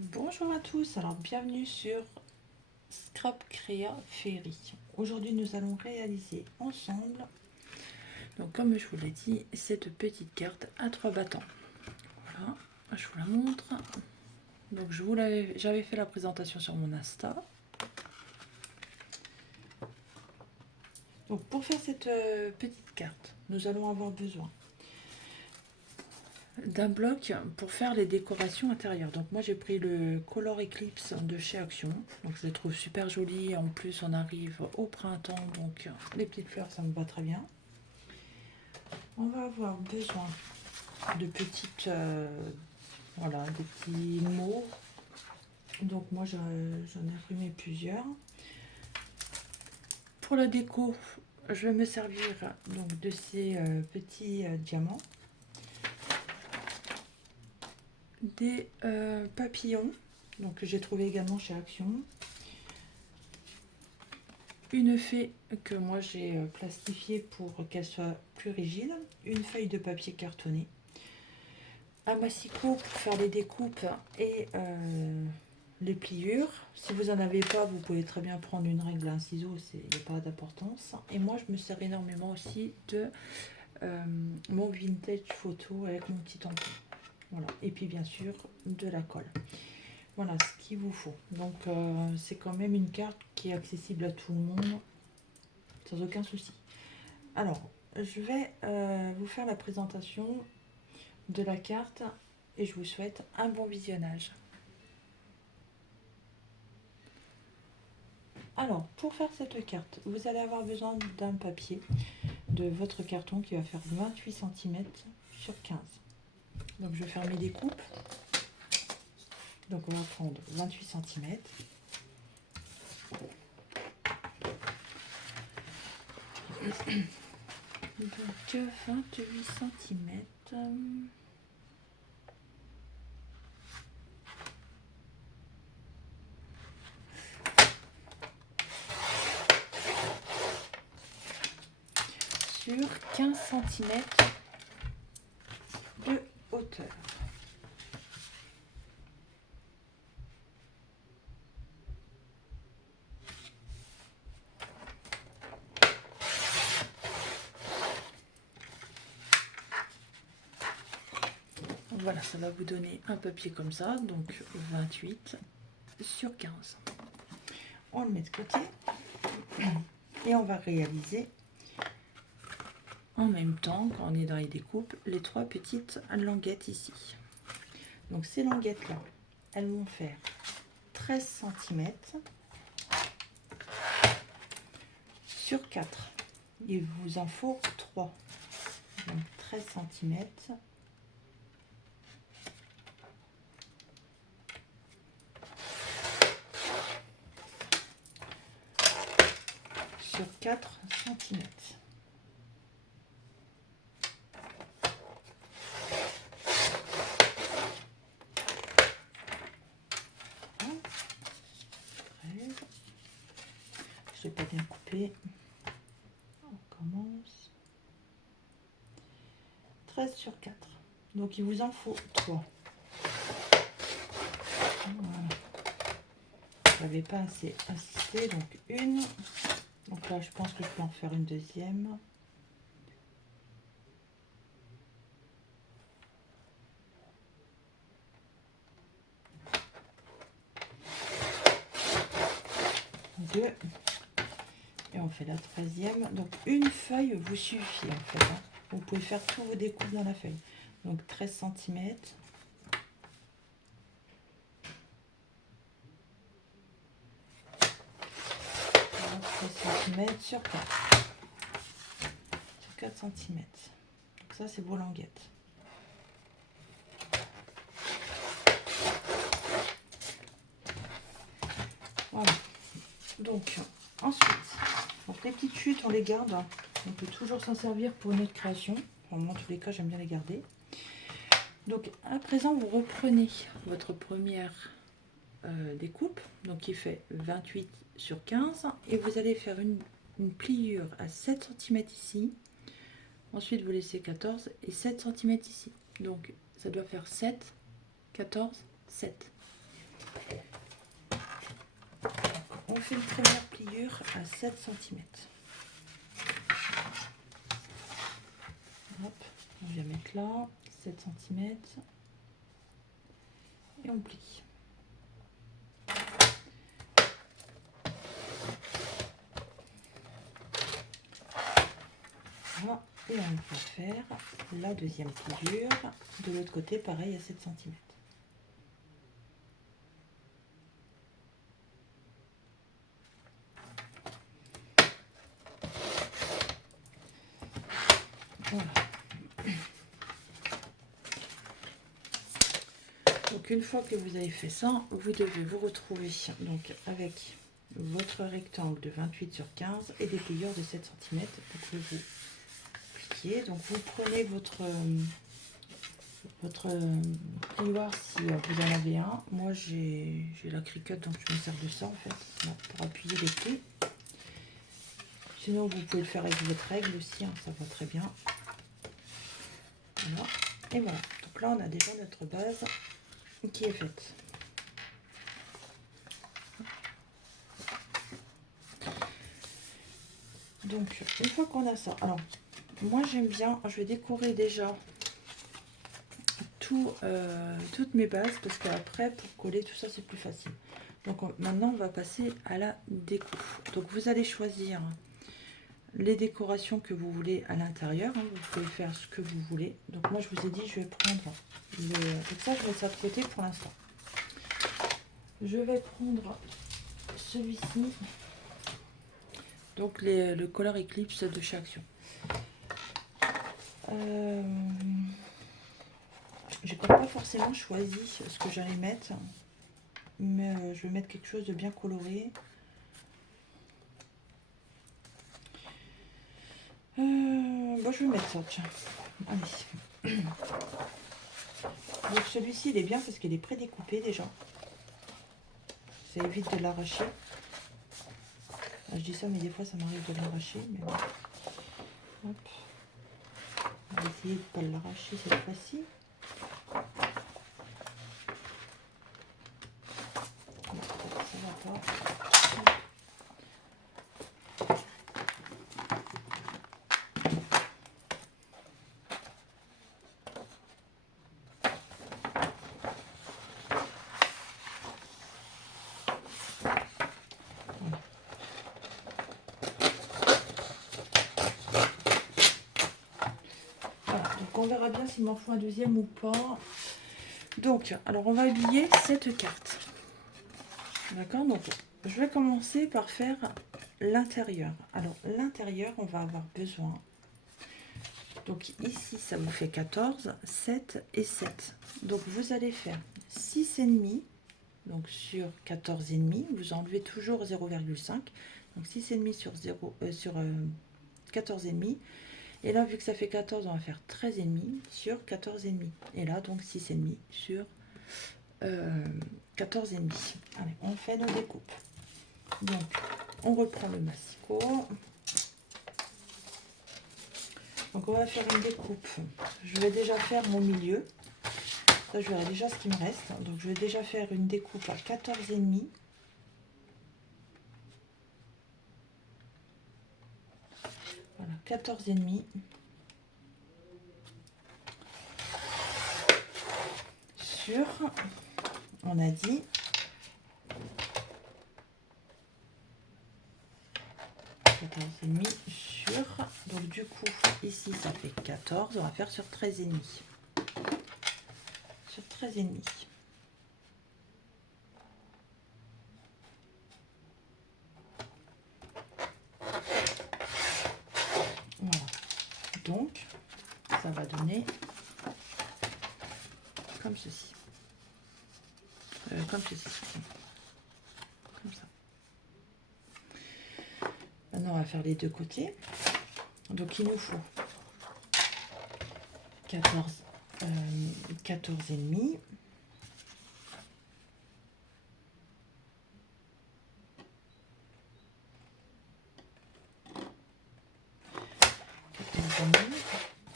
Bonjour à tous, alors bienvenue sur Scrap Créa Féerie. Aujourd'hui nous allons réaliser ensemble, donc comme je vous l'ai dit, cette petite carte à 3 battants. Voilà, je vous la montre. Donc j'avais fait la présentation sur mon Insta. Donc pour faire cette petite carte, nous allons avoir besoin d'un bloc pour faire les décorations intérieures. Donc moi j'ai pris le Color Eclipse de chez Action, donc je le trouve super joli. En plus on arrive au printemps, donc les petites fleurs ça me va très bien. On va avoir besoin de petites voilà, des petits mots. Donc moi j'en ai imprimé plusieurs. Pour la déco, je vais me servir donc de ces petits diamants, des papillons, donc j'ai trouvé également chez Action, une fée que moi j'ai plastifiée pour qu'elle soit plus rigide, une feuille de papier cartonné, un massicot pour faire les découpes et les pliures. Si vous n'en avez pas, vous pouvez très bien prendre une règle, un ciseau, il n'y a pas d'importance. Et moi je me sers énormément aussi de mon vintage photo avec mon petit tampon. Voilà. Et puis bien sûr de la colle. Voilà ce qu'il vous faut. Donc c'est quand même une carte qui est accessible à tout le monde sans aucun souci. Alors je vais vous faire la présentation de la carte et je vous souhaite un bon visionnage. Alors pour faire cette carte, vous allez avoir besoin d'un papier de votre carton qui va faire 28 cm sur 15. Donc je vais faire mes découpes. Donc on va prendre 28 cm. Donc 28 cm. Sur 15 cm de hauteur. Voilà, ça va vous donner un papier comme ça, donc 28 sur 15. On le met de côté et on va réaliser en même temps, quand on est dans les découpes, les 3 petites languettes ici. Donc ces languettes là, elles vont faire 13 cm sur 4. Il vous en faut 3. Donc 13 cm sur 4 cm. Je n'ai pas bien coupé. On commence. 13 sur 4. Donc il vous en faut 3. Voilà. Je n'avais pas assez insisté, donc une. Donc là je pense que je peux en faire une deuxième. Deux. Et on fait la troisième. Donc une feuille vous suffit en fait. Hein. Vous pouvez faire tous vos découpes dans la feuille. Donc 13 cm. 13 cm sur 4. Sur 4 cm. Donc ça c'est vos languettes. Voilà. Donc ensuite, donc les petites chutes on les garde. On peut toujours s'en servir pour une autre création. Enfin, moi, en tous les cas, j'aime bien les garder. Donc, à présent, vous reprenez votre première découpe, donc qui fait 28 sur 15, et vous allez faire une pliure à 7 cm ici. Ensuite, vous laissez 14 et 7 cm ici. Donc, ça doit faire 7, 14, 7. on fait une première pliure à 7 cm. Hop, on vient mettre là, 7 cm. Et on plie. Voilà. Et on va faire la deuxième pliure. De l'autre côté, pareil, à 7 cm. Voilà. Donc une fois que vous avez fait ça, vous devez vous retrouver donc avec votre rectangle de 28 sur 15 et des pliures de 7 cm. Donc vous pliez. Donc vous prenez votre plioir si vous en avez un. Moi j'ai la cricut, donc je me sers de ça en fait pour appuyer les plis. Sinon vous pouvez le faire avec votre règle aussi, hein, ça va très bien. Voilà. Et voilà. Donc là on a déjà notre base qui est faite. Donc une fois qu'on a ça, alors moi j'aime bien, je vais décorer déjà toutes mes bases parce qu'après pour coller tout ça c'est plus facile. Donc maintenant on va passer à la découpe. Donc vous allez choisir les décorations que vous voulez à l'intérieur, hein, vous pouvez faire ce que vous voulez. Donc moi je vous ai dit je vais prendre donc ça je mets ça de côté pour l'instant. Je vais prendre celui-ci, donc le Color Eclipse de chez Action. J'ai pas forcément choisi ce que j'allais mettre, mais je vais mettre quelque chose de bien coloré. Bon, je vais mettre ça, tiens. Allez. Donc celui-ci il est bien parce qu'il est prédécoupé déjà. Ça évite de l'arracher. Je dis ça mais des fois ça m'arrive de l'arracher. Mais bon. Hop. On va essayer de ne pas l'arracher cette fois-ci. Ça va pas. On verra bien s'il m'en faut un deuxième ou pas. Donc, alors on va habiller cette carte. D'accord, donc je vais commencer par faire l'intérieur. Alors, l'intérieur, on va avoir besoin. Donc ici, ça vous fait 14, 7 et 7. Donc vous allez faire 6,5. Donc sur 14,5, vous enlevez toujours 0,5. Donc 6,5 sur 14,5. Et là, vu que ça fait 14, on va faire 13,5 sur 14,5. Et là, donc 6,5 sur 14,5. Allez, on fait nos découpes. Donc, on reprend le massicot. Donc, on va faire une découpe. Je vais déjà faire mon milieu. Là, je verrai déjà ce qui me reste. Donc, je vais déjà faire une découpe à 14,5. Voilà, 14,5 sur, on a dit, 14,5 sur, donc du coup, ici, ça fait 14, on va faire sur 13,5. Sur 13,5. Voilà. Donc, ça va donner comme ceci. Comme ceci. Comme ça. Maintenant, on va faire les deux côtés. Donc, il nous faut 14 et demi.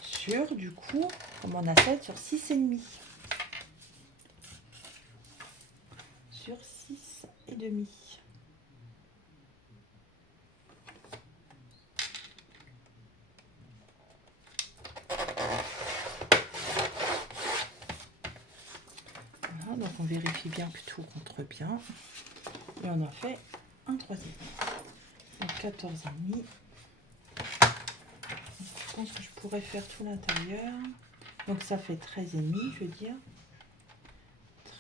Sur, du coup, comme on a fait, sur 6,5. Sur 6,5. donc on vérifie bien que tout rentre bien. Et on en fait un troisième. Donc 14,5. Je pense que je pourrais faire tout l'intérieur. Donc ça fait 13,5, je veux dire.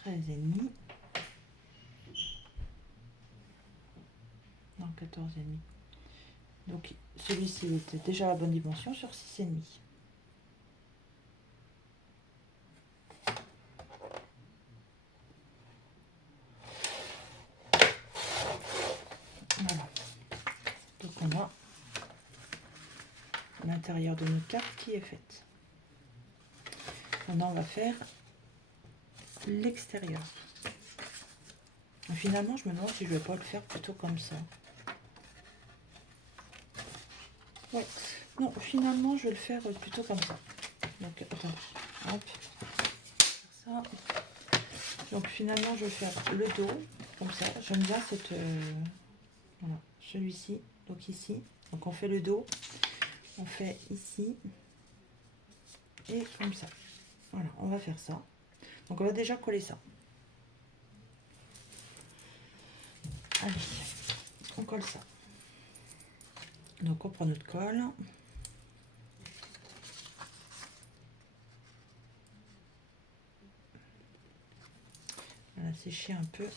13,5. Non, 14,5. Donc celui-ci était déjà à la bonne dimension sur 6,5. Voilà. Donc on a l'intérieur de notre carte qui est faite. Maintenant on va faire l'extérieur. Finalement je me demande si je vais pas le faire plutôt comme ça. Ouais. Non, finalement je vais le faire plutôt comme ça. Donc attends, hop, ça. Donc finalement je vais faire le dos comme ça. J'aime bien cette voilà, celui-ci. Donc ici, donc on fait le dos, on fait ici et comme ça. Voilà, on va faire ça. Donc on va déjà coller ça. Allez, on colle ça. Donc on prend notre colle. On va sécher un peu.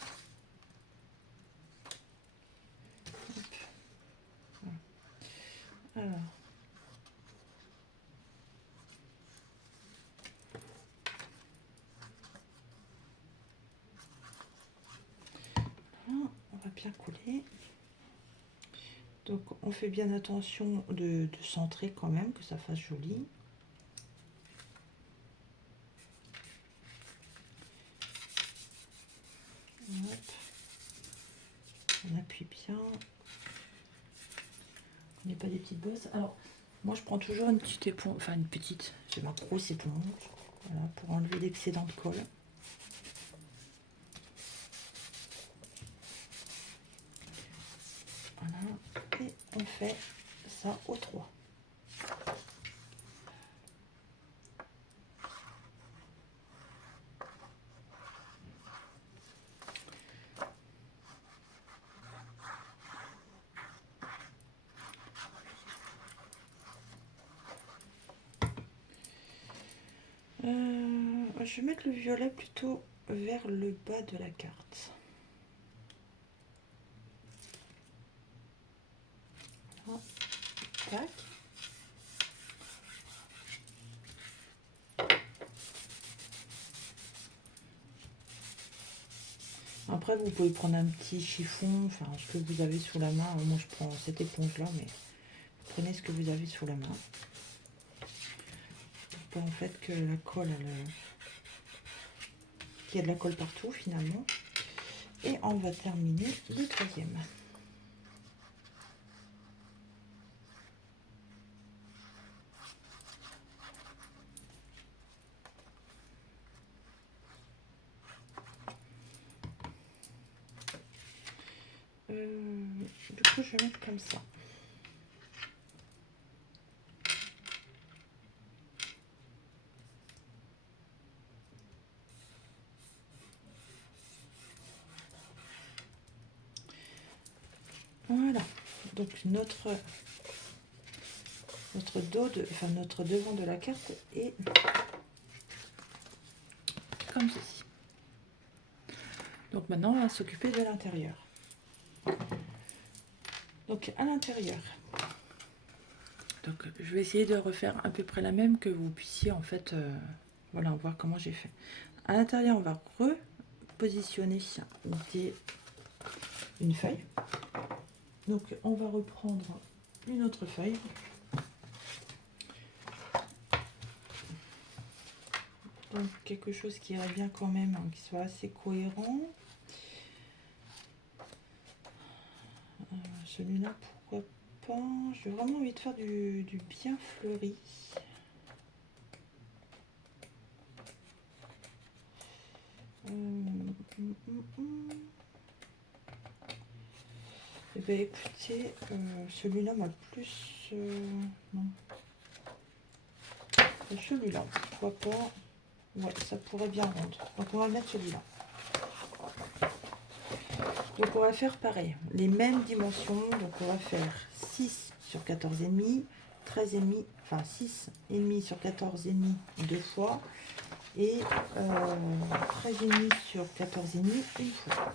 Voilà. Alors. Voilà, on va bien coller. Donc on fait bien attention de centrer quand même, que ça fasse joli. Hop. On appuie bien. On n'est pas des petites bosses. Alors, moi je prends toujours une petite éponge, enfin une petite, c'est ma grosse éponge, voilà, pour enlever l'excédent de colle. Voilà, et on fait ça au 3. Je vais mettre le violet plutôt vers le bas de la carte. Voilà. Tac. Après, vous pouvez prendre un petit chiffon, enfin ce que vous avez sous la main. Moi, je prends cette éponge-là, mais prenez ce que vous avez sous la main. Pour pas en fait que la colle, qu'il y a de la colle partout finalement. Et on va terminer le troisième. Du coup, je vais mettre comme ça. Voilà. Donc notre dos, enfin notre devant de la carte est comme ceci. Donc maintenant, on va s'occuper de l'intérieur. Donc à l'intérieur, donc je vais essayer de refaire à peu près la même, que vous puissiez en fait voilà, voir comment j'ai fait. À l'intérieur, on va repositionner une feuille. Donc on va reprendre une autre feuille. Donc quelque chose qui irait bien quand même, hein, qui soit assez cohérent. Celui-là, pourquoi pas. J'ai vraiment envie de faire du bien fleuri. Eh bien écoutez, celui-là m'a plus... non. Celui-là, pourquoi pas. Ouais, ça pourrait bien rendre. Donc on va mettre celui-là. Donc on va faire pareil, les mêmes dimensions. Donc on va faire 6 sur 14,5, 13,5, enfin 6,5 sur 14,5 deux fois, et 13,5 sur 14,5 une fois.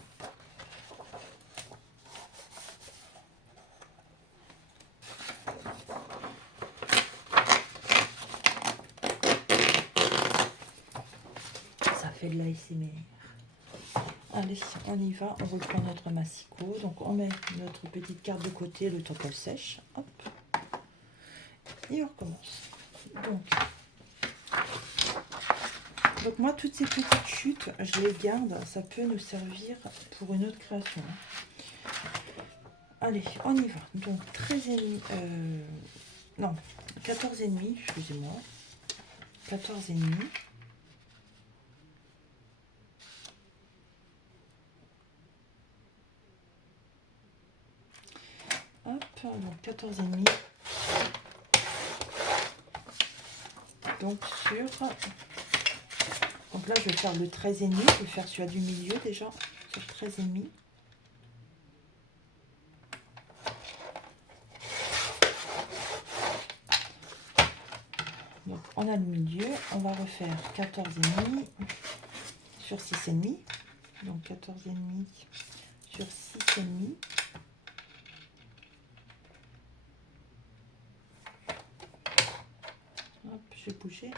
Ça fait de l'ASMR. Allez, on y va, on reprend notre massicot. Donc on met notre petite carte de côté le temps qu'elle sèche. Hop. Et on recommence. Donc moi, toutes ces petites chutes, je les garde. Ça peut nous servir pour une autre création. Allez, on y va. Donc 13,5, non, 14,5, excusez-moi. 14,5. Hop, donc 14,5. Donc sur... Donc là, je vais faire le 13,5. Je vais faire celui du milieu déjà, sur 13,5. Donc on a le milieu. On va refaire 14,5 sur 6,5. Donc 14,5 sur 6,5. Hop, je vais bouger.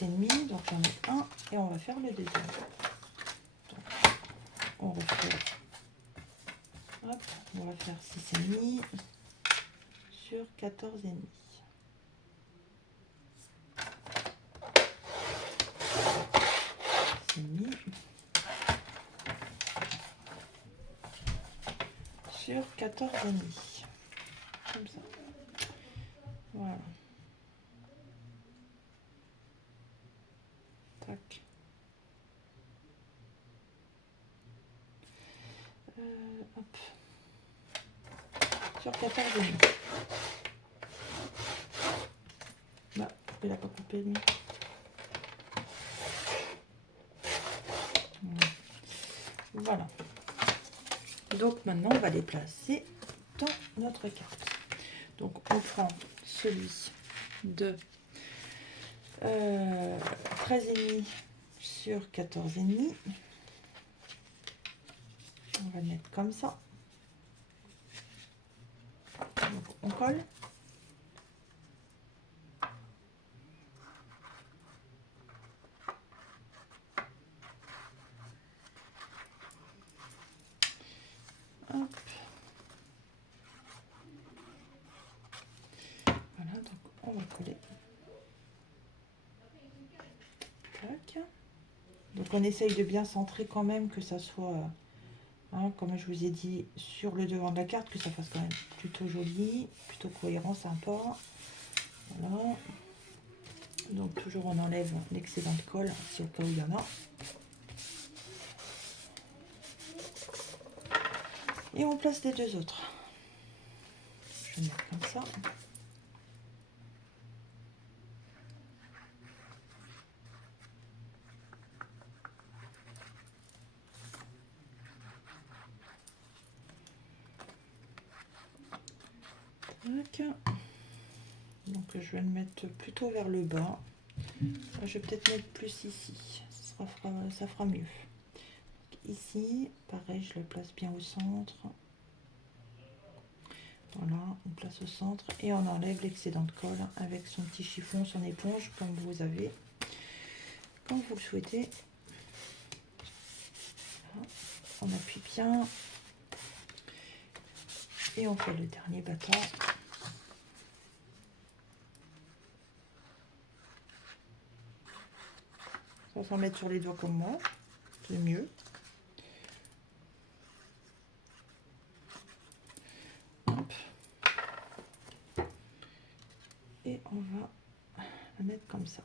6,5, donc j'en ai un et on va faire le deuxième. Donc, on refait. Hop, on va faire 6,5 sur 14,5. Sur 14,5. Comme ça. Voilà. Tac. Hop. Sur 14,5. Bah, il n'a pas coupé lui. Voilà. Donc maintenant, on va les placer dans notre carte. Donc on prend celui de 13,5 sur 14,5. On va le mettre comme ça. Donc on colle. Hop. Voilà, donc on va coller. Tac. Donc on essaye de bien centrer quand même, que ça soit, hein, comme je vous ai dit, sur le devant de la carte, que ça fasse quand même plutôt joli, plutôt cohérent, sympa. Voilà. Donc toujours on enlève l'excédent de colle, si au cas où il y en a. Et on place les deux autres. Je vais mettre comme ça. Tac. Donc je vais le mettre plutôt vers le bas. Je vais peut-être mettre plus ici. Ça fera mieux. Ici, pareil, je le place bien au centre. Voilà, on place au centre et on enlève l'excédent de colle avec son petit chiffon, son éponge, comme vous avez, comme vous le souhaitez. Voilà. On appuie bien et on fait le dernier battant. On va s'en mettre sur les doigts comme moi, c'est mieux. Hop. Et on va la mettre comme ça.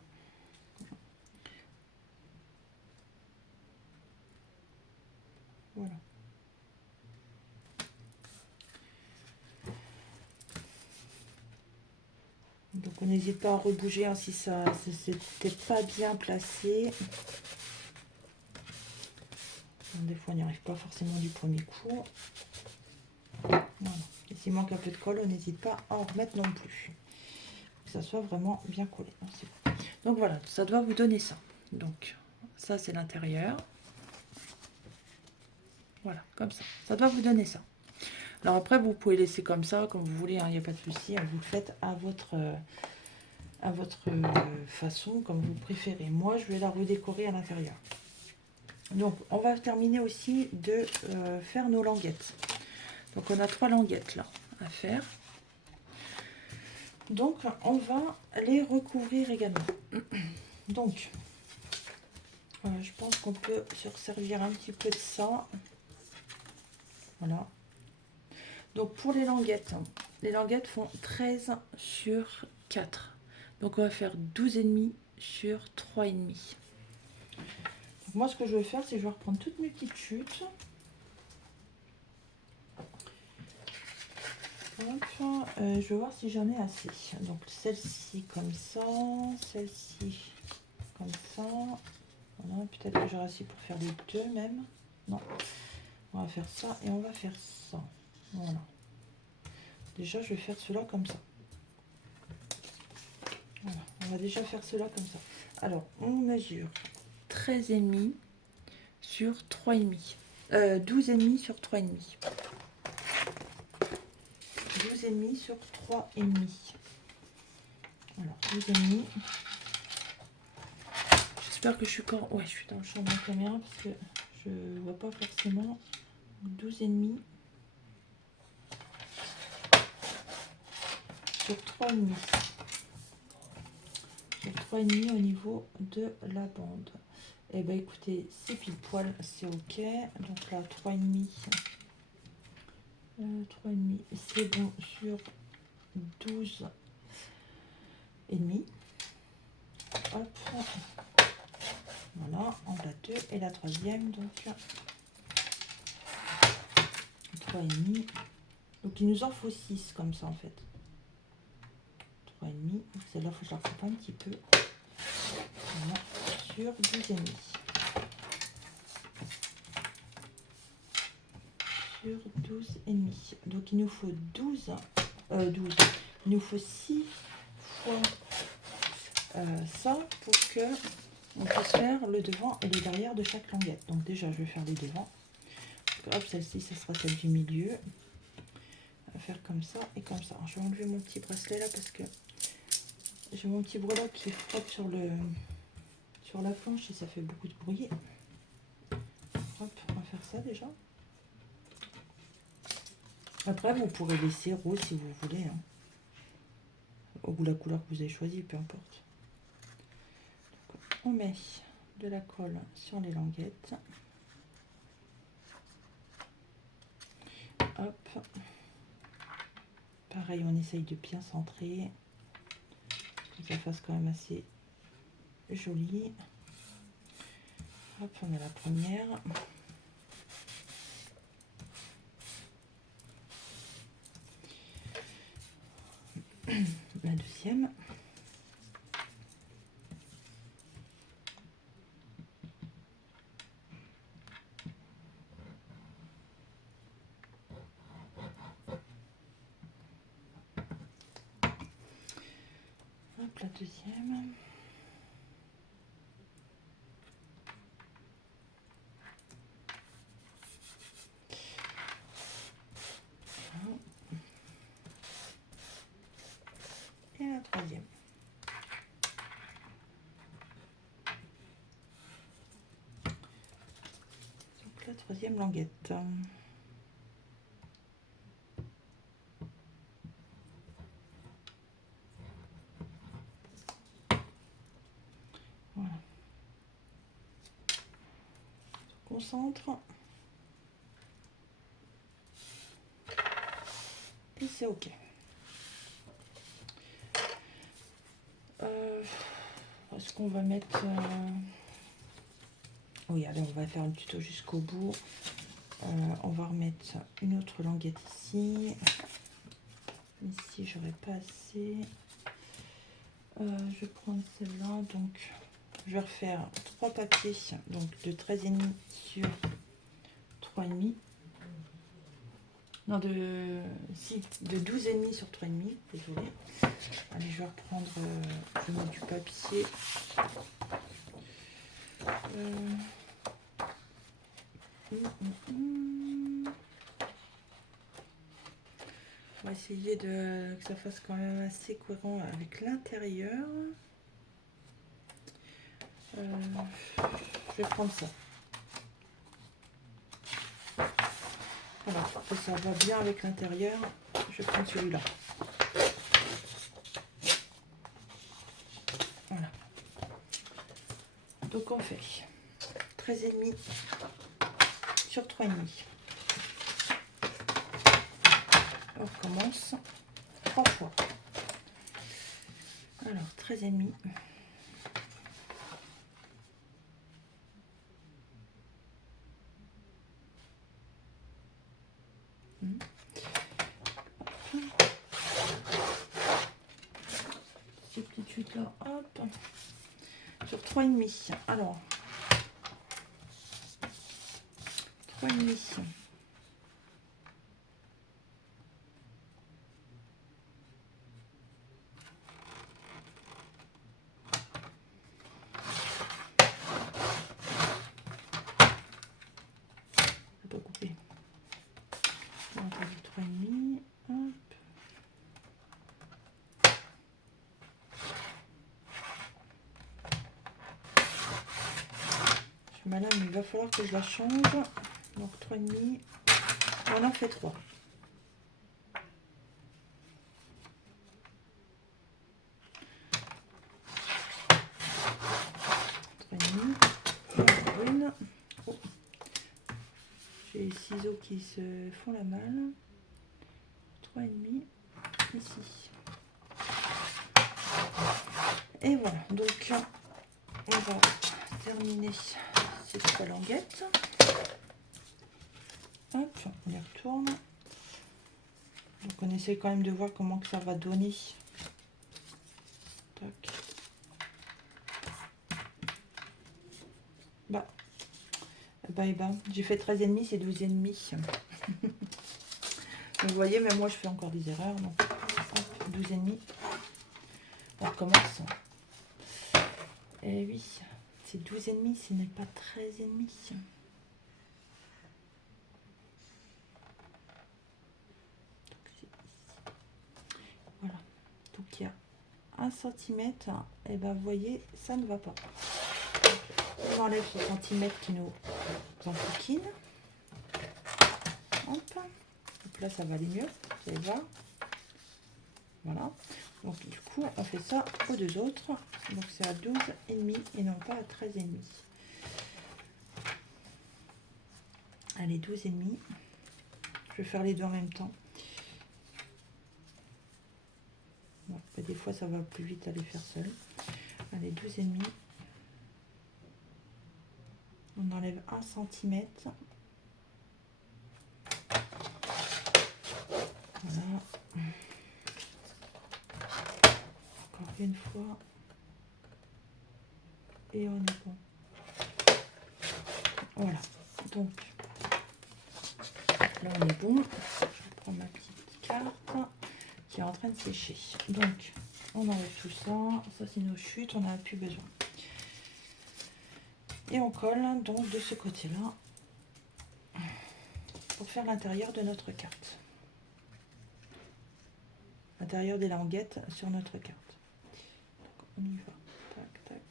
Voilà. Donc on n'hésite pas à rebouger hein, si ça c'était pas bien placé. Des fois, on n'y arrive pas forcément du premier coup. Voilà. Et s'il manque un peu de colle, on n'hésite pas à en remettre non plus. Que ça soit vraiment bien collé. Donc voilà, ça doit vous donner ça. Donc ça, c'est l'intérieur. Voilà, comme ça. Ça doit vous donner ça. Alors après, vous pouvez laisser comme ça, comme vous voulez, il n'y a pas de souci. Vous le faites à votre façon, comme vous préférez. Moi, je vais la redécorer à l'intérieur. Donc, on va terminer aussi de faire nos languettes. Donc, on a 3 languettes là à faire. Donc, on va les recouvrir également. Donc, je pense qu'on peut se servir un petit peu de ça. Voilà. Donc, pour les languettes font 13 sur 4. Donc, on va faire 12,5 sur 3,5. Moi, ce que je vais faire, c'est que je vais reprendre toutes mes petites chutes. Hop, je vais voir si j'en ai assez. Donc, celle-ci comme ça, celle-ci comme ça. Voilà, peut-être que j'aurai assez pour faire les deux même. Non, on va faire ça et on va faire ça. Voilà. Déjà, je vais faire cela comme ça. Voilà, on va déjà faire cela comme ça. Alors, on mesure 13,5 sur 3,5. 12,5 sur 3,5. 12,5 sur 3,5. Alors, 12,5. J'espère que je suis encore... Ouais, je suis dans le champ de la caméra parce que je vois pas forcément. 12,5 sur 3,5. Sur 3,5 au niveau de la bande. Et ben écoutez, c'est pile poil, c'est ok. Donc là, 3,5. 3,5, c'est bon sur 12,5. Hop. Voilà, en a 2 et la troisième, donc 3,5. Donc il nous en faut 6 comme ça en fait. 3,5. Celle-là, il faut que je la coupe un petit peu. Voilà, sur 12,5. Sur 12,5. Donc il nous faut 12. Il nous faut 6 fois ça pour que on puisse faire le devant et le derrière de chaque languette. Donc déjà, je vais faire les devants. Donc, hop, celle-ci, ce sera celle du milieu. On va faire comme ça et comme ça. Alors, je vais enlever mon petit bracelet là parce que j'ai mon petit breloque qui frotte sur la planche et ça fait beaucoup de bruit. Hop, on va faire ça déjà. Après, vous pourrez laisser rose si vous voulez. Hein. Ou la couleur que vous avez choisie, peu importe. Donc, on met de la colle sur les languettes. Hop. Pareil, on essaye de bien centrer. Que ça fasse quand même assez joli. Hop, on a la première. La deuxième. Hop, la deuxième. Et la troisième. Donc la troisième languette. Voilà. Concentre. Et c'est ok. Est-ce qu'on va mettre... Oui, allez, on va faire un tuto jusqu'au bout. On va remettre une autre languette ici. Ici, j'aurais pas assez. Je vais prendre celle-là. Donc, je vais refaire 3 papiers donc de 13,5 sur 3,5. Non, de 12,5 sur 3,5. Désolée. Allez, je vais reprendre, je vais mettre du papier. On va essayer que ça fasse quand même assez cohérent avec l'intérieur. Je vais prendre ça. Voilà, ça va bien avec l'intérieur. Je vais prendre celui-là. Voilà. Donc on fait 13,5 sur 3,5. On recommence 3 fois. Alors 13,5. Ces petites chutes là, hop, sur 3,5. Alors 3,5. Pas couper. On va faire du 3,5. Hop. Je suis malin, mais il va falloir que je la change. Donc 3,5. On en fait 3. Une. Oh. J'ai les ciseaux qui se font la malle. 3,5 ici. Et voilà, donc on va terminer ces 3 languettes. Hop, on les retourne. Donc on essaie quand même de voir comment que ça va donner. Tac. Bah, j'ai fait 13,5, c'est 12,5. Donc vous voyez, même moi je fais encore des erreurs. Donc 12,5. On recommence. Et oui, c'est 12,5, ce n'est pas 13,5. Voilà. Donc il y a 1 cm. Et ben vous voyez, ça ne va pas. On enlève ce centimètre qui nous encoquine. Hop. Donc là, ça va aller mieux. Vous allez voir. Voilà. Donc du coup, on fait ça aux deux autres. Donc c'est à 12,5 et non pas à 13,5. Allez, 12,5. Je vais faire les deux en même temps. Bon, des fois, ça va plus vite à les faire seul. Allez, 12,5. On enlève 1 cm. Voilà. Encore une fois. Et on est bon. Voilà. Donc, là, on est bon. Je prends ma petite carte qui est en train de sécher. Donc, on enlève tout ça. Ça, c'est nos chutes. On n'a plus besoin. Et on colle donc de ce côté-là pour faire l'intérieur de notre carte. L'intérieur des languettes sur notre carte. Donc, on y va. Tac, tac.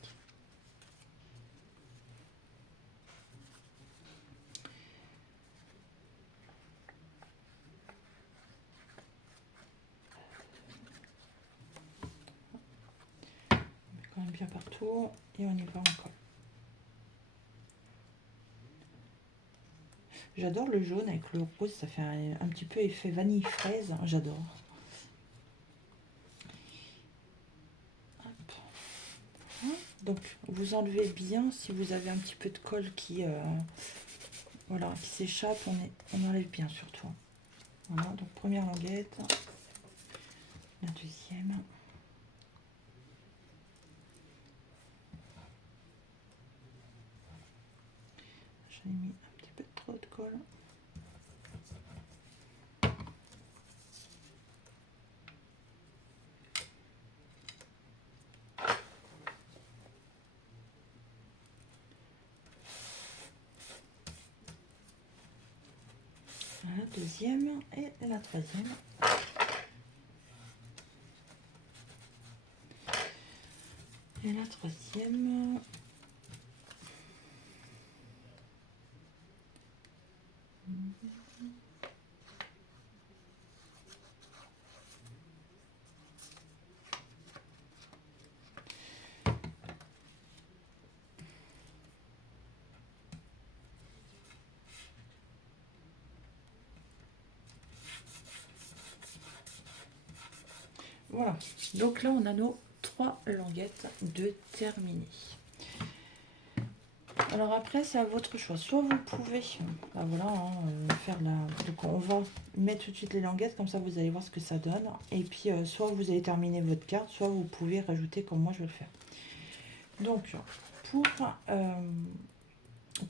On met quand même bien partout et on y va encore. J'adore le jaune avec le rose, ça fait un petit peu effet vanille fraise, j'adore. Donc vous enlevez bien si vous avez un petit peu de colle qui voilà, qui s'échappe, on enlève bien surtout. Voilà, donc première languette, la deuxième. J'en ai mis un petit peu trop trop de colle. La deuxième et la troisième. Et la troisième. Voilà, donc là on a nos 3 languettes de terminées. Alors après c'est à votre choix, soit vous pouvez voilà, faire la... Donc on va mettre tout de suite les languettes, comme ça vous allez voir ce que ça donne. Et puis soit vous allez terminer votre carte, soit vous pouvez rajouter comme moi je vais le faire. Donc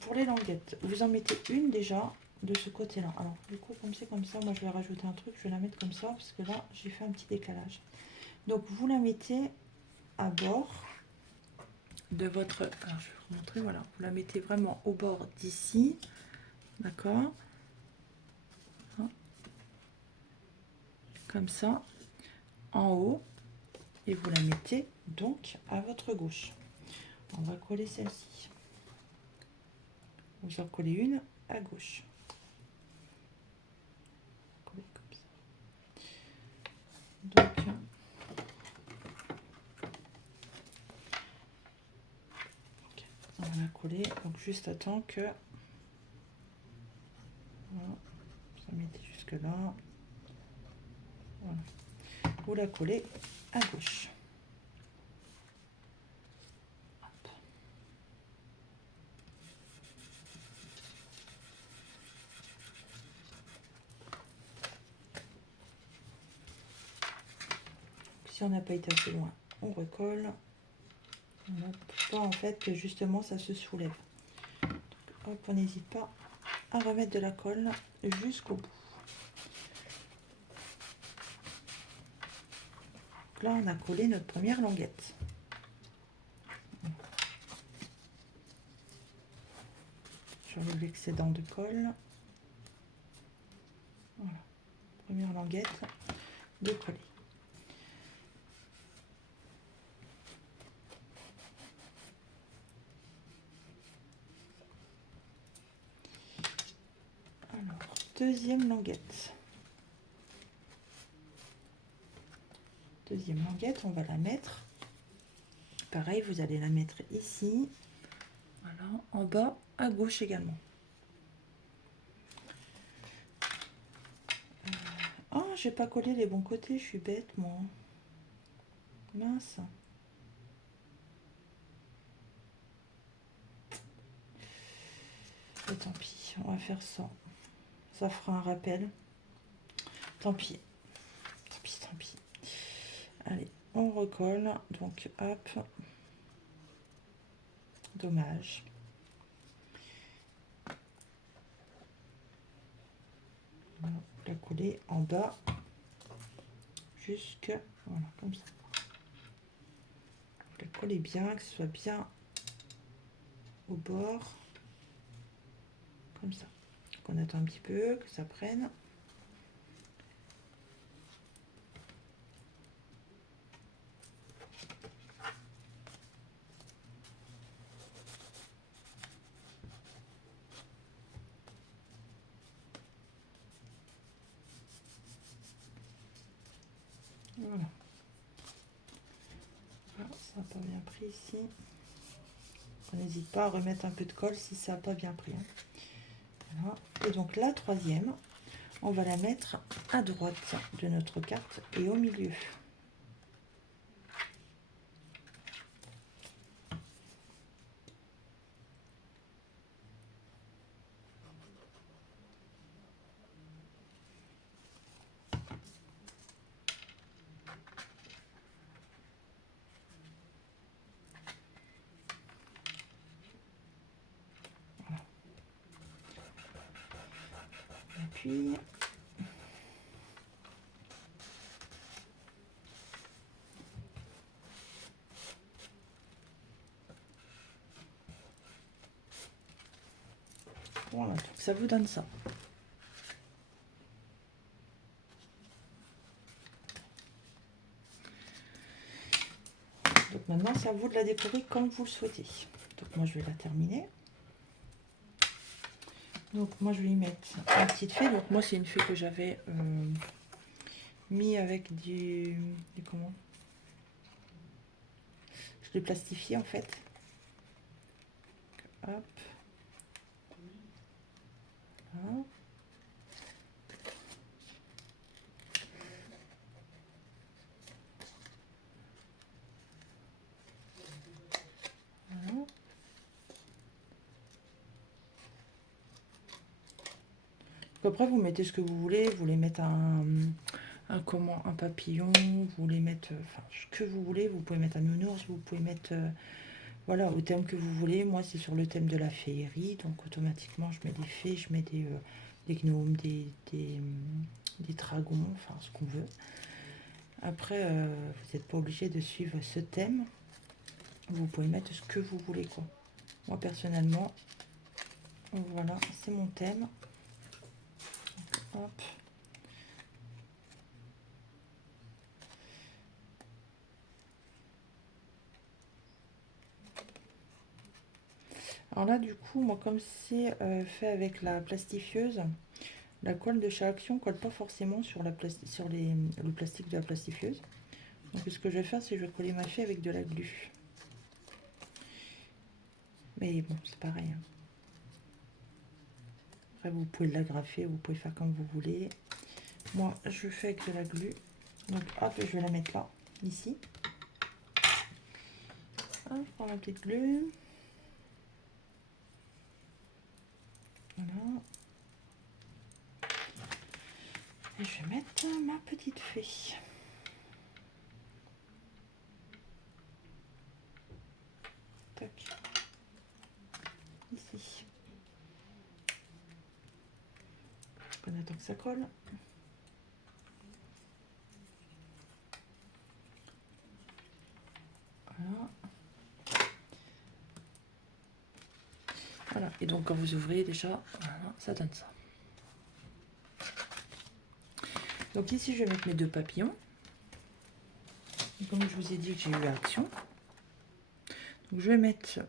pour les languettes, vous en mettez une déjà de ce côté-là. Alors du coup comme c'est comme ça, moi je vais rajouter un truc, je vais la mettre comme ça, parce que là j'ai fait un petit décalage. Donc vous la mettez à bord de votre... Alors je vais vous montrer, voilà. Vous la mettez vraiment au bord d'ici. D'accord. Comme ça. En haut. Et vous la mettez donc à votre gauche. On va coller celle-ci. Vous en collez une à gauche. Coller comme ça. Donc... on va la coller, donc juste à temps que voilà, ça mettez jusque là, voilà. Vous la collez à gauche. Hop. Si on n'a pas été assez loin, on recolle. On n'a pas en fait que justement ça se soulève. Donc, hop, on n'hésite pas à remettre de la colle jusqu'au bout. Donc là on a collé notre première languette. J'enlève l'excédent de colle. Voilà, première languette de coller. Alors, deuxième languette. Deuxième languette, on va la mettre. Pareil, vous allez la mettre ici. Voilà, en bas, à gauche également. Oh, j'ai pas collé les bons côtés, je suis bête, moi. Mince. Et tant pis, on va faire ça. Ça fera un rappel. Tant pis. Tant pis, tant pis. Allez, on recolle. Donc, hop. Dommage. On va la coller en bas. Jusque... Voilà, comme ça. Vous la collez bien, que ce soit bien au bord. Comme ça. Donc on attend un petit peu que ça prenne. Voilà. Ah, ça n'a pas bien pris ici. On n'hésite pas à remettre un peu de colle si ça n'a pas bien pris. Voilà. Et donc la troisième, on va la mettre à droite de notre carte et au milieu. puis voilà, donc ça vous donne ça. Donc maintenant, c'est à vous de la décorer comme vous le souhaitez. Donc moi, je vais la terminer. Donc moi, je vais y mettre une petite fée. Donc moi, c'est une fée que j'avais mis avec du comment? Je l'ai plastifié en fait. Hop. Voilà. Voilà. Après, vous mettez ce que vous voulez. Vous voulez mettre un papillon, vous voulez mettre enfin, ce que vous voulez. Vous pouvez mettre un nounours, vous pouvez mettre voilà, au thème que vous voulez. Moi, c'est sur le thème de la féerie. Donc, automatiquement, je mets des fées, je mets des gnomes, des dragons, enfin, ce qu'on veut. Après, vous n'êtes pas obligé de suivre ce thème. Vous pouvez mettre ce que vous voulez, quoi. Moi, personnellement, voilà, c'est mon thème. Hop. Alors là, du coup, moi, comme c'est fait avec la plastifieuse, la colle de chez Action colle pas forcément sur, le plastique de la plastifieuse. Donc, ce que je vais faire, c'est que je vais coller ma fée avec de la glu. Mais bon, c'est pareil. Hein. Après, vous pouvez l'agrafer, vous pouvez faire comme vous voulez. Moi, je fais avec de la glu. Donc, hop, je vais la mettre là, ici. Hop, je prends ma petite glu. Voilà. Et je vais mettre ma petite fée. Tac. Ici. On attend que ça colle. Voilà. Voilà. Et donc quand vous ouvrez déjà, voilà, ça donne ça. Donc ici je vais mettre mes deux papillons. Et comme je vous ai dit que j'ai eu Action. Donc je vais mettre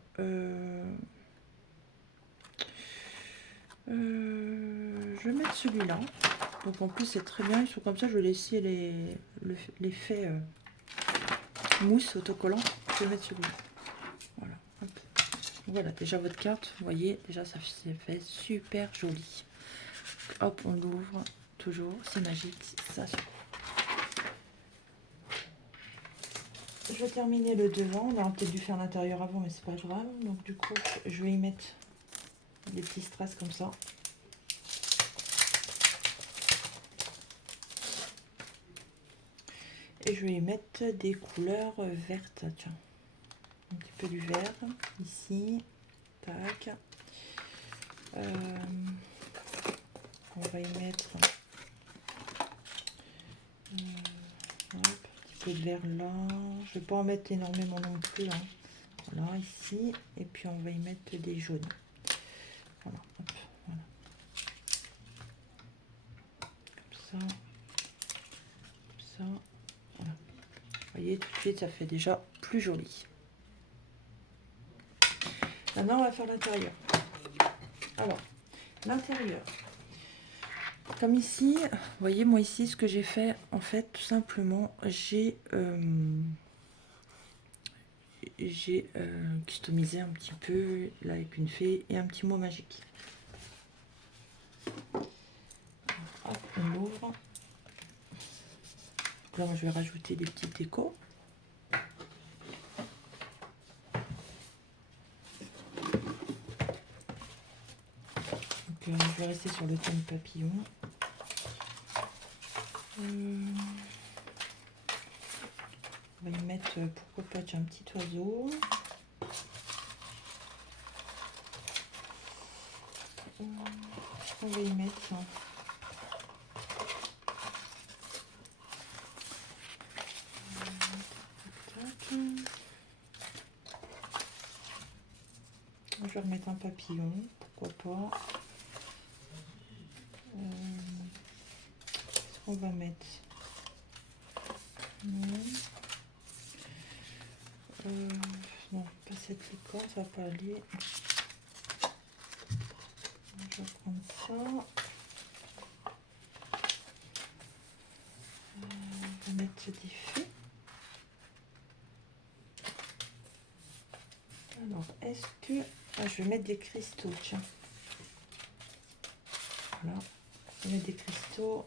celui-là. Donc en plus c'est très bien, ils sont comme ça, je vais laisser l'effet mousse autocollant. Je vais mettre celui-là. Voilà. Hop. Voilà, déjà votre carte, vous voyez, déjà ça s'est fait super joli. Hop, on l'ouvre, toujours, c'est magique, ça se... Je vais terminer le devant, on aurait peut-être dû faire l'intérieur avant, mais c'est pas grave. Donc du coup, je vais y mettre des petits strass comme ça. Et je vais y mettre des couleurs vertes, tiens. Un petit peu du vert, ici, tac. On va y mettre hop, un petit peu de vert là. Je vais pas en mettre énormément non plus. Hein. Voilà, ici. Et puis on va y mettre des jaunes. Voilà, hop, voilà. Comme ça. Comme ça. Voilà. Vous voyez, tout de suite, ça fait déjà plus joli. Maintenant, on va faire l'intérieur. Alors, l'intérieur. Comme ici, vous voyez, moi ici, ce que j'ai fait, en fait, tout simplement, j'ai customisé un petit peu, là, avec une fée et un petit mot magique. Hop, on l'ouvre. Donc là, moi, je vais rajouter des petites décos. Donc, je vais rester sur le thème papillon. On va y mettre, pourquoi pas, un petit oiseau. On va y mettre je vais remettre un papillon, pourquoi pas. Qu'est-ce qu'on va mettre? Non, pas cette licorne, ça va pas aller. Je vais prendre ça. On va mettre des fées. Alors, est-ce que... Ah, je vais mettre des cristaux, tiens. Voilà. Je vais mettre des cristaux.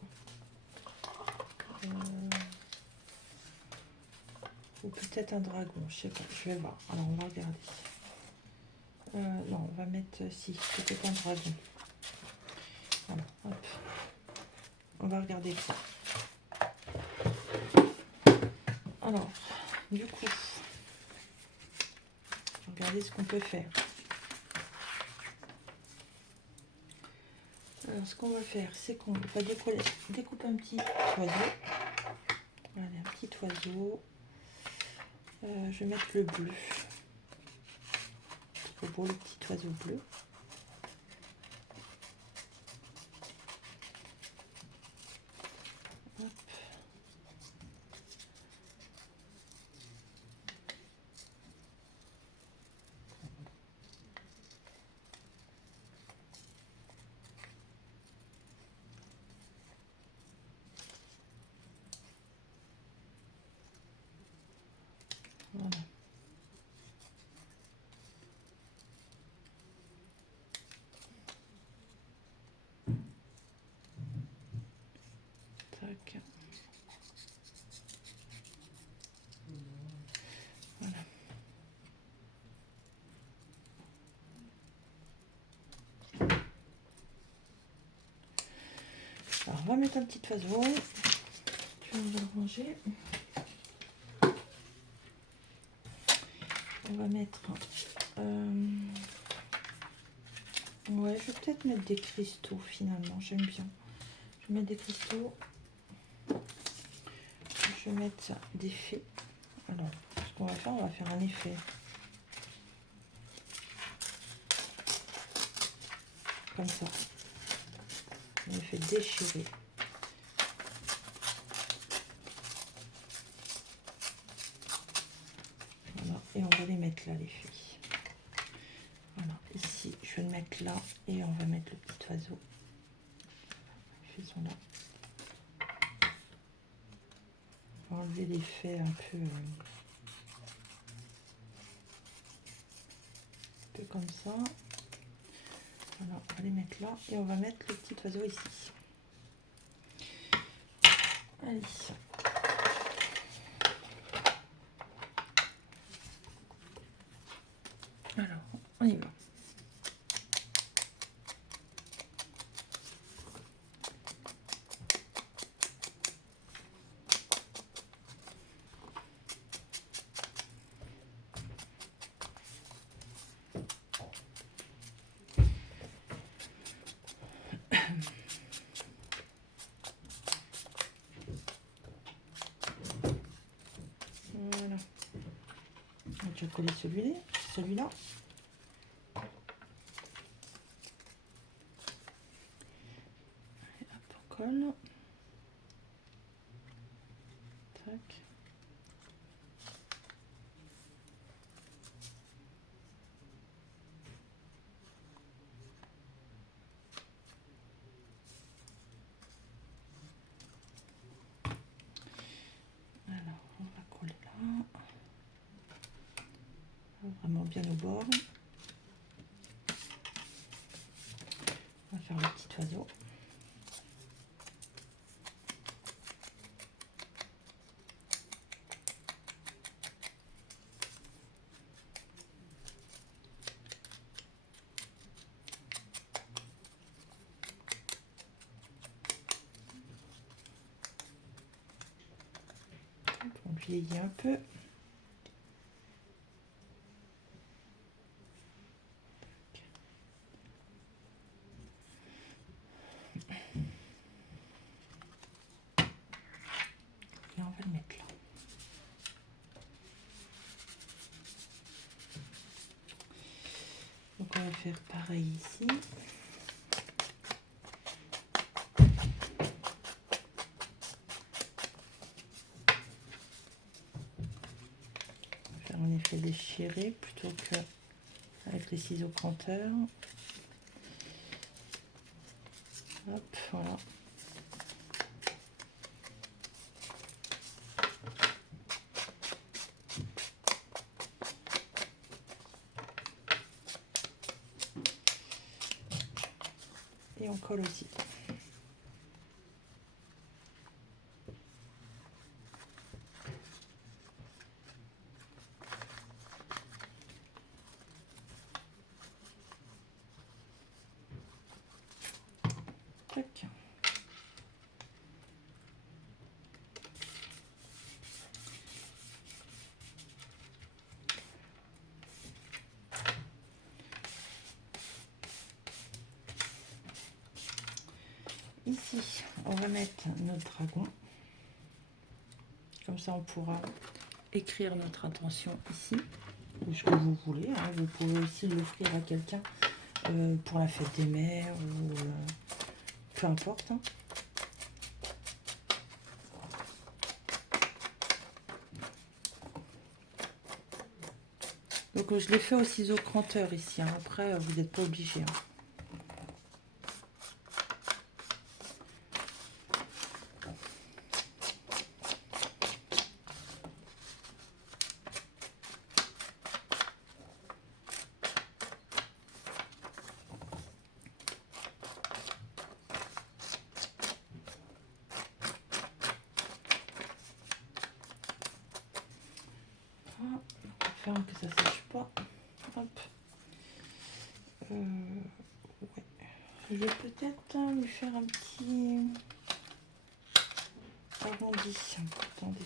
Ou peut-être un dragon, je sais pas, je vais voir. Alors, on va regarder. Non, on va mettre... Si, peut-être un dragon. Voilà, hop. On va regarder ça. Alors, du coup, regardez ce qu'on peut faire. Alors, ce qu'on va faire, c'est qu'on va découper un petit oiseau. Voilà, un petit oiseau. Je vais mettre le bleu. C'est beau, le petit oiseau bleu. Hop. Voilà. Tac. Voilà. Alors, on va mettre un petit oiseau. Puis on va le ranger. On va mettre... ouais, je vais peut-être mettre des cristaux finalement, j'aime bien. Je vais mettre des cristaux. Je vais mettre des fées. Alors, ce qu'on va faire, on va faire un effet. Comme ça. Un effet déchiré. Voilà, et on va les mettre là, les fées. Voilà, ici, je vais le mettre là et on va mettre le petit oiseau. Les fées sont là. On va enlever l'effet un peu comme ça. Voilà, on va les mettre là et on va mettre le petit oiseau ici. Allez. Alors, on y va. Voilà. On va déjà coller celui-là. Hop, on colle. Tac. Alors, on va coller là. Vraiment bien au bord. On va faire le petit oiseau. On vieillit un peu. Et on va le mettre là. Donc on va faire pareil ici. Faire un effet déchiré plutôt que avec les ciseaux cranteurs. Hop, voilà. Et on colle aussi. Tac. Ici, on va mettre notre dragon. Comme ça, on pourra écrire notre intention ici, ou ce que vous voulez. Hein. Vous pouvez aussi l'offrir à quelqu'un pour la fête des mères, ou peu importe. Hein. Donc, je l'ai fait au ciseau cranteur ici. Hein. Après, vous n'êtes pas obligé. Hein. Que ça sèche pas. Hop. Ouais. Je vais peut-être lui faire un petit arrondi. Attendez.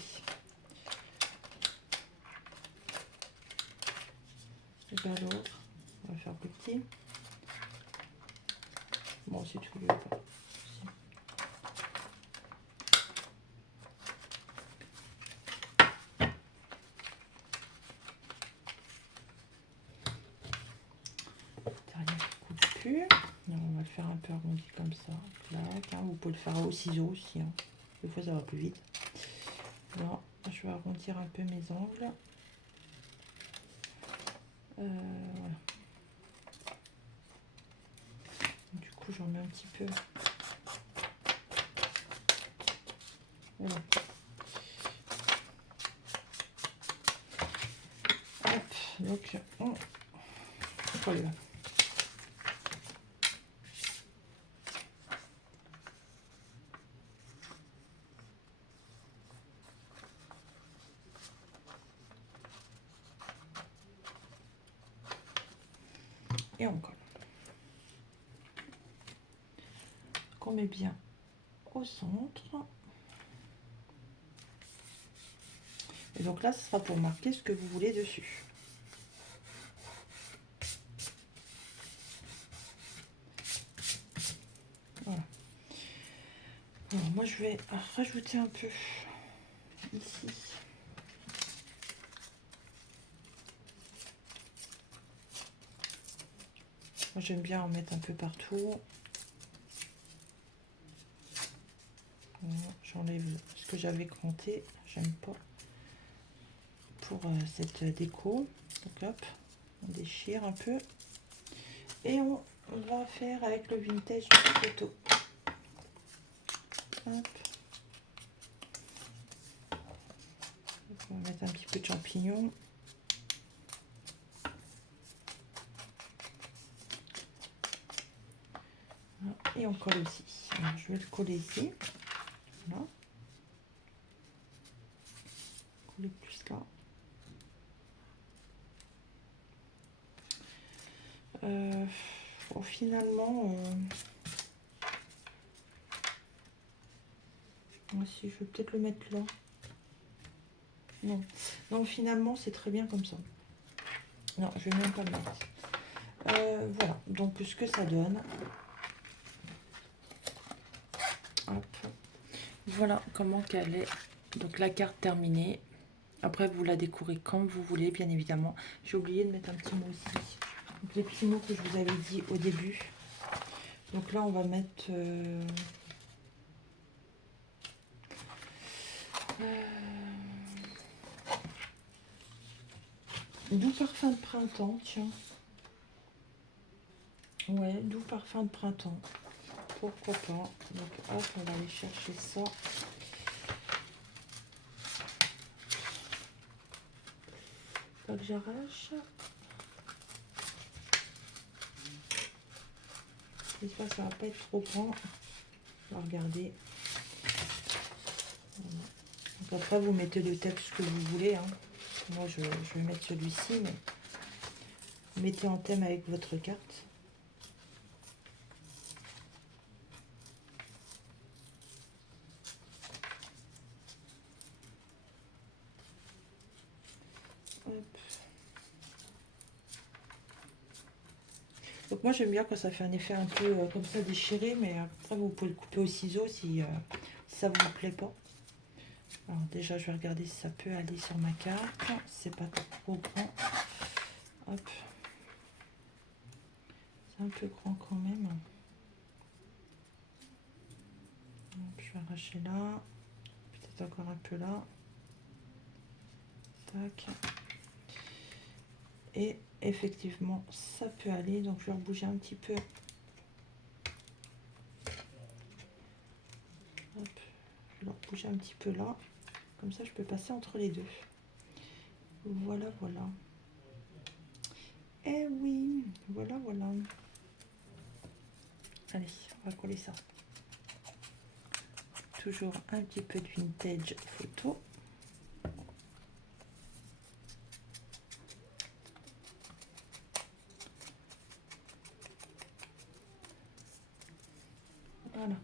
Et bien l'autre, on va faire petit. Bon, si tu veux pas. On va le faire un peu arrondi comme ça. Clac, hein. Vous pouvez le faire au ciseau aussi. Hein. Des fois, ça va plus vite. Là, je vais arrondir un peu mes angles. Voilà. Du coup, j'en mets un petit peu. Voilà. Hop, donc, on colle. Et on colle. Qu'on met bien au centre. Et donc là, ce sera pour marquer ce que vous voulez dessus. Voilà. Alors moi, je vais rajouter un peu ici. Moi, j'aime bien en mettre un peu partout. J'enlève ce que j'avais cranté, j'aime pas pour cette déco. Donc hop, on déchire un peu et on va faire avec le vintage photo. Hop. On va mettre un petit peu de champignons. Et on colle aussi. Alors, je vais le coller ici. Voilà. Coller plus là. Bon, finalement, si je vais peut-être le mettre là. Non, non, finalement, c'est très bien comme ça. Non, je vais même pas le mettre. Voilà, donc ce que ça donne. Hop. Voilà comment qu'elle est. Donc la carte terminée. Après, vous la décorez comme vous voulez, bien évidemment. J'ai oublié de mettre un petit mot ici. Donc, les petits mots que je vous avais dit au début. Donc là, on va mettre... doux parfum de printemps, tiens. Ouais, doux parfum de printemps. Pourquoi pas. Donc hop, on va aller chercher ça. Pas que j'arrache. J'espère que ça va pas être trop grand. On va regarder. Voilà. Donc après, vous mettez le texte que vous voulez. Hein. Moi, je vais mettre celui-ci, mais mettez en thème avec votre carte. Hop. Donc moi, j'aime bien quand ça fait un effet un peu comme ça déchiré, mais après, vous pouvez le couper au ciseau si ça ne vous plaît pas. Alors déjà, je vais regarder si ça peut aller sur ma carte. C'est pas trop grand. Hop. C'est un peu grand quand même. Donc, je vais arracher là. Peut-être encore un peu là. Tac. Et effectivement, ça peut aller. Donc, je vais rebouger un petit peu. Hop. Je vais rebouger un petit peu là. Comme ça, je peux passer entre les deux. Voilà, voilà. Eh oui, voilà, voilà. Allez, on va coller ça. Toujours un petit peu de vintage photo. Voilà.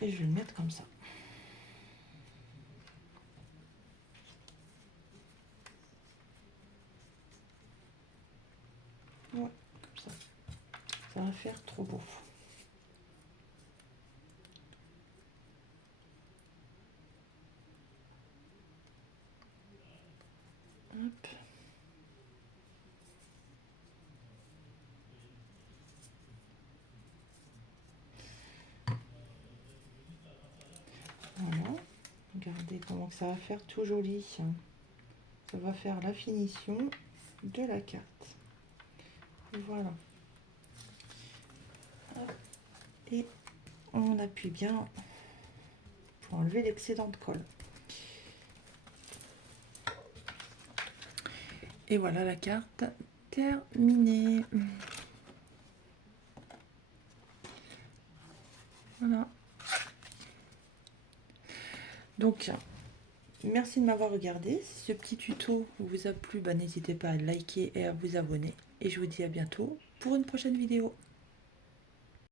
Et je vais le mettre comme ça. Ouais, comme ça. Ça va faire trop beau. Hop. Voilà. Regardez comment ça va faire tout joli. Ça va faire la finition de la carte. Voilà. Hop. Et on appuie bien pour enlever l'excédent de colle. Et voilà la carte terminée. Voilà. Donc, merci de m'avoir regardé. Si ce petit tuto vous a plu, n'hésitez pas à liker et à vous abonner. Et je vous dis à bientôt pour une prochaine vidéo.